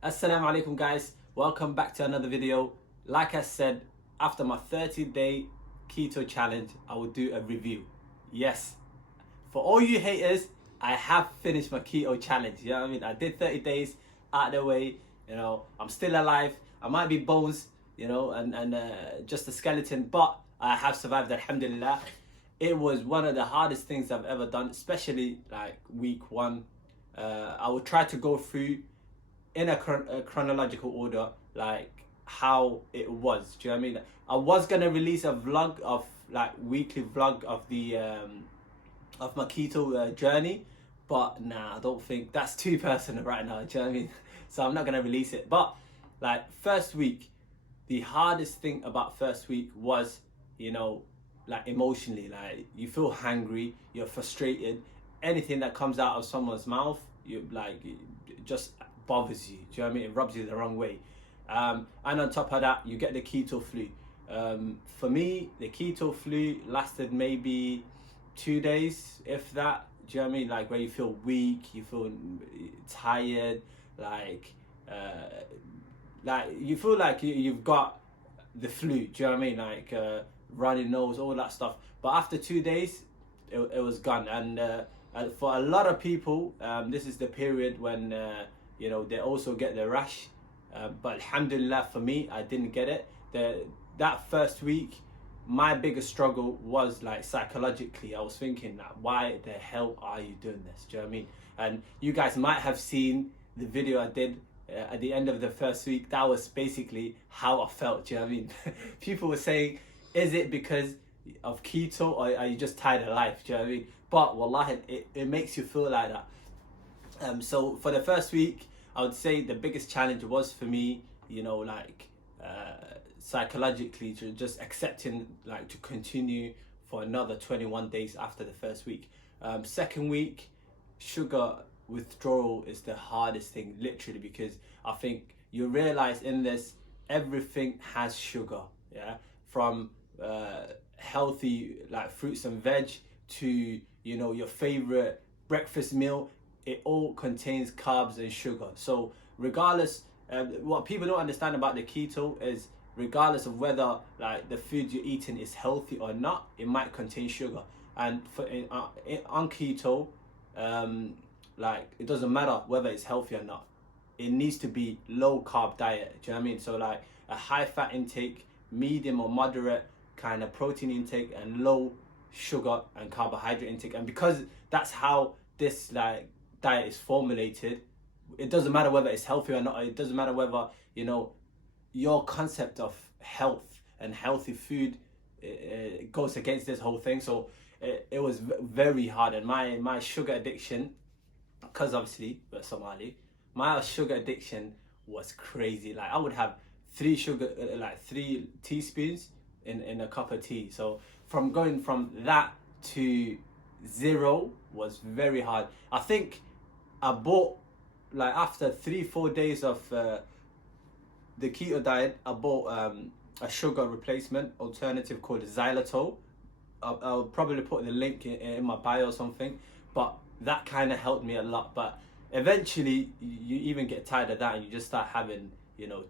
Assalamu alaikum guys, welcome back to another video. Like I said, after my 30-day keto challenge, I will do a review. Yes, for all you haters, I have finished my keto challenge. You know what I mean? I did 30 days out of the way, I'm still alive. I might be bones, and just a skeleton, but I have survived, alhamdulillah. It was one of the hardest things I've ever done, especially like week one. I would try to go through in a chronological order, like how it was. Do you know what I mean? I was gonna release a vlog of like weekly vlog of the of my keto journey, but nah, I don't think that's too personal right now. Do you know what I mean? So I'm not gonna release it. But like first week, the hardest thing about first week was, like emotionally, like you feel hungry, you're frustrated. Anything that comes out of someone's mouth, you like it just bothers you. Do you know what I mean? It rubs you the wrong way. And on top of that, you get the keto flu. For me, the keto flu lasted maybe 2 days, if that. Do you know what I mean? Like where you feel weak, you feel tired, like you feel like you've got the flu. Do you know what I mean? Like runny nose, all that stuff. But after 2 days, it was gone. And for a lot of people, this is the period when they also get the rash. But alhamdulillah, for me, I didn't get it. That first week, my biggest struggle was like psychologically. I was thinking that why the hell are you doing this? Do you know what I mean? And you guys might have seen the video I did at the end of the first week. That was basically how I felt. Do you know what I mean? People were saying, is it because of keto or are you just tired of life? Do you know what I mean? But wallahi, it makes you feel like that. So for the first week, I would say the biggest challenge was for me, psychologically, to just accepting like to continue for another 21 days after the first week. Second week, sugar withdrawal is the hardest thing, literally, because I think you realize in this, everything has sugar, yeah, from healthy like fruits and veg to your favorite breakfast meal. It all contains carbs and sugar. So regardless, what people don't understand about the keto is, regardless of whether like the food you're eating is healthy or not, it might contain sugar. And on keto, like it doesn't matter whether it's healthy or not. It needs to be low carb diet. Do you know what I mean? So like a high fat intake, medium or moderate kind of protein intake, and low sugar and carbohydrate intake. And because that's how this like diet is formulated, it doesn't matter whether it's healthy or not. It doesn't matter whether your concept of health and healthy food goes against this whole thing. So it was very hard. And my sugar addiction, because obviously we're Somali, my sugar addiction was crazy. Like I would have three teaspoons in a cup of tea. So from going from that to zero was very hard. I think I bought, like after 3-4 days of the keto diet, I bought a sugar replacement alternative called xylitol. I'll probably put the link in my bio or something, but that kind of helped me a lot. But eventually you even get tired of that and you just start having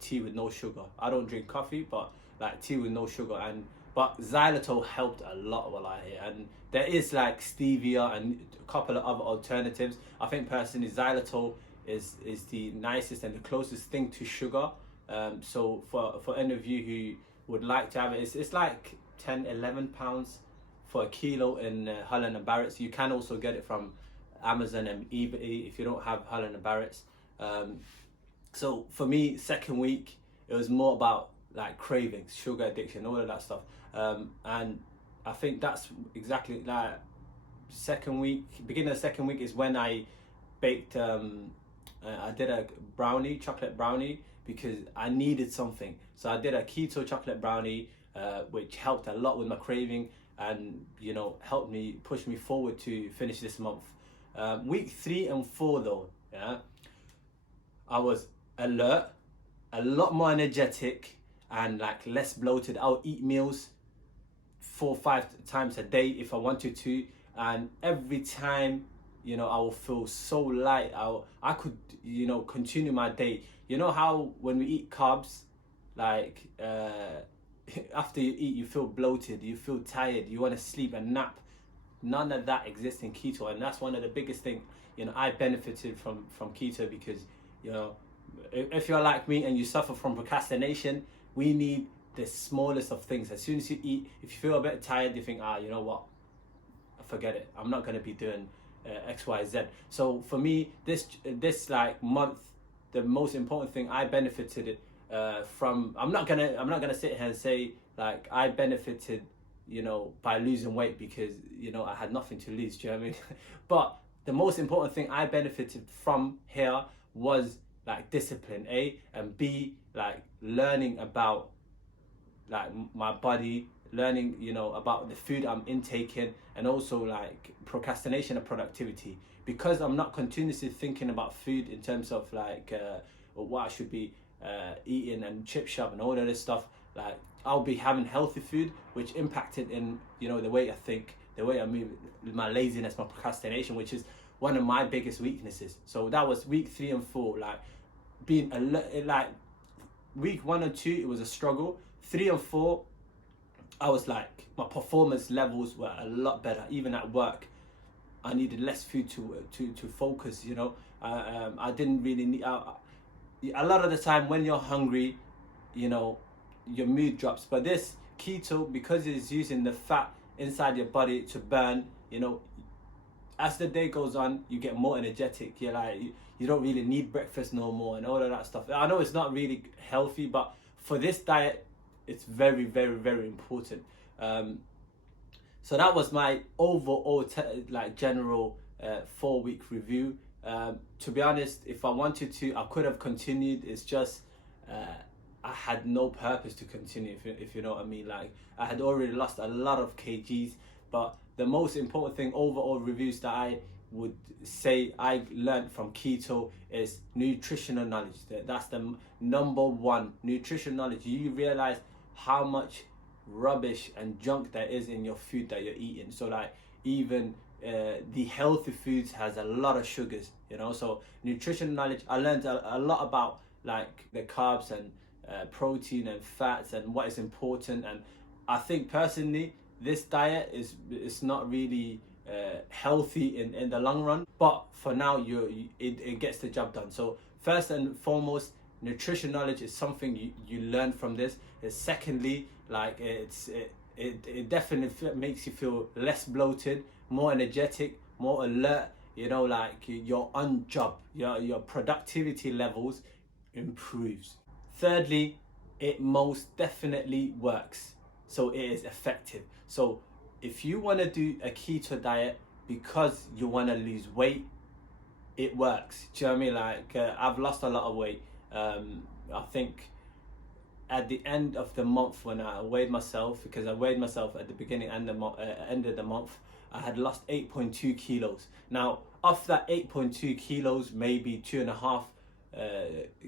tea with no sugar. I don't drink coffee, but like tea with no sugar. But xylitol helped a lot, wallahi. And there is like stevia and a couple of other alternatives. I think personally xylitol is the nicest and the closest thing to sugar. So for any of you who would like to have it, it's like 10-11 pounds for a kilo in Holland and Barrett's. You can also get it from Amazon and eBay if you don't have Holland and Barrett's. So for me, second week, it was more about like cravings, sugar addiction, all of that stuff. And I think that's exactly like second week, beginning of the second week is when I baked, I did a chocolate brownie, because I needed something. So I did a keto chocolate brownie, which helped a lot with my craving and, helped me, push me forward to finish this month. Week 3 and 4 though, yeah, I was alert, a lot more energetic, and like less bloated. I'll eat meals 4 or 5 times a day if I wanted to, and every time I will feel so light. I could, continue my day. You know how when we eat carbs, like after you eat, you feel bloated, you feel tired, you want to sleep and nap. None of that exists in keto, and that's one of the biggest things. I benefited from keto because, if you're like me and you suffer from procrastination, we need the smallest of things. As soon as you eat, if you feel a bit tired, you think, you know what, forget it. I'm not gonna be doing X, Y, Z. So for me, this like month, the most important thing I benefited from. I'm not gonna sit here and say like I benefited, by losing weight because I had nothing to lose. Do you know what I mean? But the most important thing I benefited from here was like discipline, A, and B, like learning about like my body, learning about the food I'm intaking, and also like procrastination and productivity, because I'm not continuously thinking about food in terms of like what I should be eating and chip shop and all of this stuff. Like I'll be having healthy food, which impacted in the way I think, the way I move, my laziness, my procrastination, which is one of my biggest weaknesses. So that was week 3 and 4, like being like week 1 and 2 it was a struggle. 3 and 4 I was like, my performance levels were a lot better. Even at work, I needed less food to focus. I didn't really need. A lot of the time, when you're hungry, your mood drops. But this keto, because it's using the fat inside your body to burn, as the day goes on, you get more energetic. You're like, you don't really need breakfast no more and all of that stuff. I know it's not really healthy, but for this diet, it's very, very, very important. So that was my overall general 4-week review. To be honest, if I wanted to, I could have continued. It's just I had no purpose to continue, if you know what I mean. Like I had already lost a lot of kgs, but the most important thing, overall reviews that I would say I learned from keto is nutritional knowledge. That's the number one, nutrition knowledge. You realize how much rubbish and junk there is in your food that you're eating. So like even the healthy foods has a lot of sugars, so nutrition knowledge. I learned a lot about like the carbs and protein and fats and what is important. And I think personally this diet is not really healthy in the long run, but for now it gets the job done. So first and foremost, nutrition knowledge is something you learn from this. Secondly, like it definitely makes you feel less bloated, more energetic, more alert. Like you're on job, your productivity levels improves. Thirdly, it most definitely works, so it is effective. So if you want to do a keto diet because you want to lose weight, it works. Do you know what I mean? Like I've lost a lot of weight. I think at the end of the month when I weighed myself, because I weighed myself at the beginning and the end of the month, I had lost 8.2 kilos. Now, of that 8.2 kilos, maybe 2.5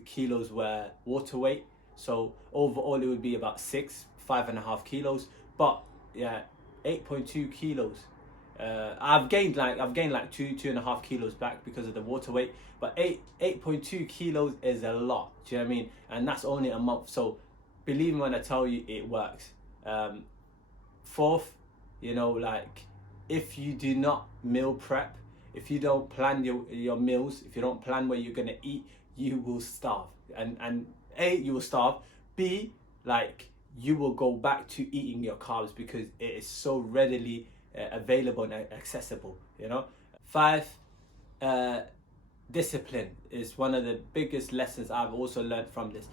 kilos were water weight. So overall, it would be about 5.5 kilos. But yeah, 8.2 kilos. I've gained like 2.5 kilos back because of the water weight. But 8.2 kilos is a lot. Do you know what I mean? And that's only a month. So believe me when I tell you, it works. Fourth, like if you do not meal prep, if you don't plan your meals, if you don't plan what you're gonna eat, you will starve. And A, you will starve. B, like you will go back to eating your carbs because it is so readily available and accessible. 5, discipline is one of the biggest lessons I've also learned from this.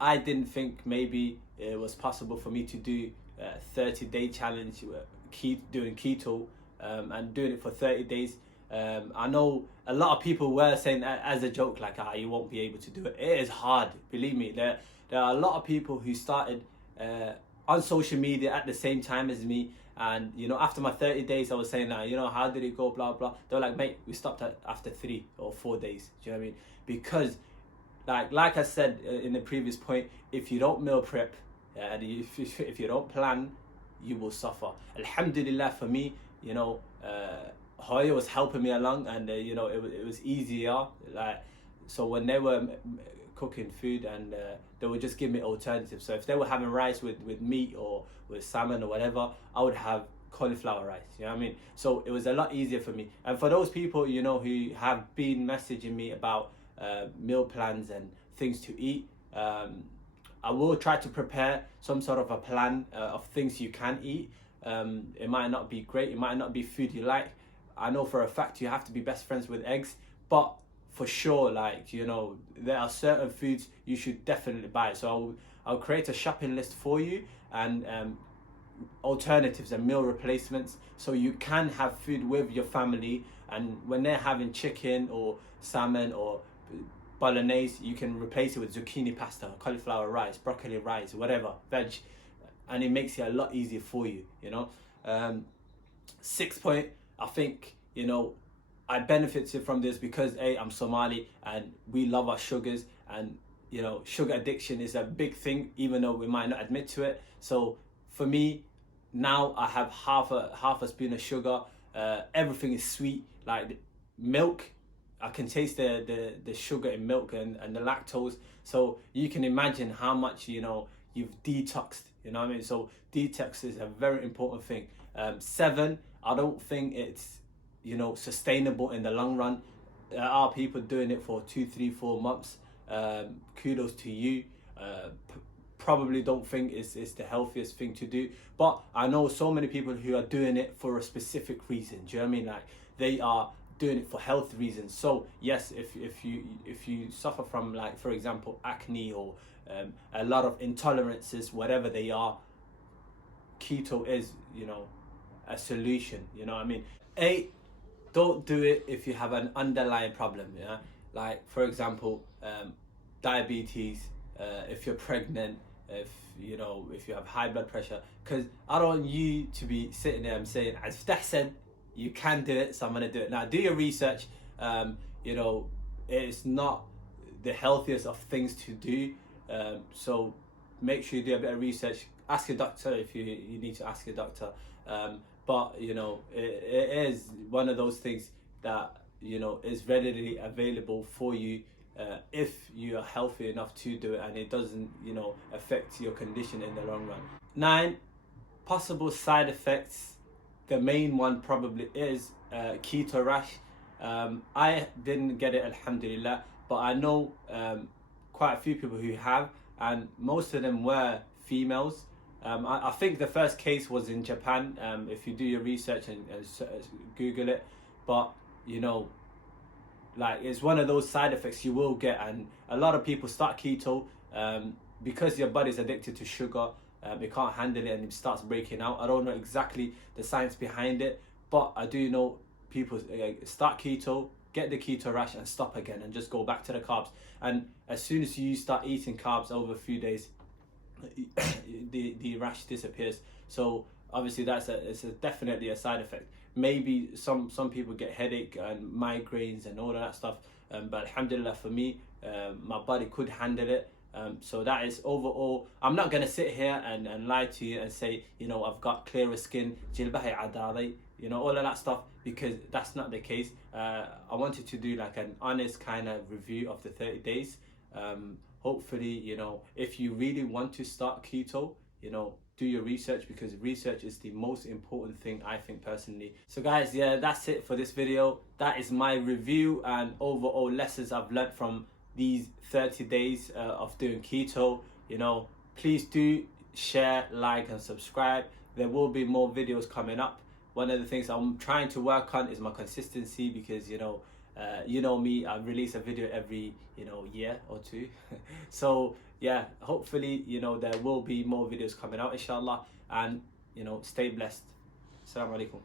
I didn't think maybe it was possible for me to do a 30-day challenge, doing keto, and doing it for 30 days. I know a lot of people were saying as a joke, like, you won't be able to do it. It is hard, believe me. There are a lot of people who started on social media at the same time as me. And, after my 30 days, I was saying, how did it go, blah, blah. They were like, mate, we stopped after 3 or 4 days. Do you know what I mean? Because, like I said in the previous point, if you don't meal prep, and if you don't plan, you will suffer. Alhamdulillah for me, Hoya was helping me along, and you know, it was easier. Like, so when they were cooking food, and they would just give me alternatives. So if they were having rice with meat or with salmon or whatever, I would have cauliflower rice. You know what I mean? So it was a lot easier for me. And for those people, you know, who have been messaging me about meal plans and things to eat, I will try to prepare some sort of a plan of things you can eat. It might not be great, it might not be food you like. I know for a fact you have to be best friends with eggs, but for sure, like, you know, there are certain foods you should definitely buy. So I'll create a shopping list for you, and alternatives and meal replacements, so you can have food with your family, and when they're having chicken or salmon or bolognese, you can replace it with zucchini pasta, cauliflower rice, broccoli rice, whatever, veg, and it makes it a lot easier for you, you know. 6th point, I think, you know, I benefited from this because I'm Somali and we love our sugars, and you know, sugar addiction is a big thing, even though we might not admit to it. So for me, now I have half a spoon of sugar. Everything is sweet, like milk. I can taste the sugar in milk and the lactose. So you can imagine how much, you know, you've detoxed. You know what I mean? So detox is a very important thing. 7, I don't think it's, you know, sustainable in the long run. There are people doing it for 2, 3, 4 months. Kudos to you. Probably don't think it's the healthiest thing to do, but I know so many people who are doing it for a specific reason. Do you know what I mean? Like, they are doing it for health reasons. So yes, if you suffer from, like, for example, acne or a lot of intolerances, whatever they are, keto is, you know, a solution. You know what I mean? 8, don't do it if you have an underlying problem. Yeah, like, for example, diabetes, if you're pregnant, if you know, if you have high blood pressure, because I don't want you to be sitting there and saying, as Ftah said, you can do it, so I'm gonna do it. Now, do your research. You know, it's not the healthiest of things to do, so make sure you do a bit of research. Ask your doctor if you need to ask your doctor. But you know, it is one of those things that, you know, is readily available for you if you are healthy enough to do it, and it doesn't, you know, affect your condition in the long run. 9, possible side effects. The main one probably is keto rash. I didn't get it, alhamdulillah, but I know quite a few people who have, and most of them were females. I think the first case was in Japan, if you do your research and Google it. But, you know, like, it's one of those side effects you will get, and a lot of people start keto because your body's addicted to sugar. It can't handle it and it starts breaking out. I don't know exactly the science behind it, but I do know people start keto, get the keto rash, and stop again and just go back to the carbs. And as soon as you start eating carbs over a few days, the rash disappears. So obviously it's definitely a side effect. Maybe some people get headache and migraines and all of that stuff, but alhamdulillah for me, my body could handle it. So that is overall. I'm not gonna sit here and lie to you and say, you know, I've got clearer skin, you know, all of that stuff, because that's not the case. I wanted to do like an honest kind of review of the 30 days. Hopefully, you know, if you really want to start keto, you know, do your research, because research is the most important thing, I think, personally. So guys, yeah, that's it for this video. That is my review and overall lessons I've learned from these 30 days of doing keto. You know, please do share, like, and subscribe. There will be more videos coming up. One of the things I'm trying to work on is my consistency, because, you know me, I release a video every, you know, year or 2. So yeah, hopefully, you know, there will be more videos coming out, inshallah, and, you know, stay blessed. Assalamu alaikum.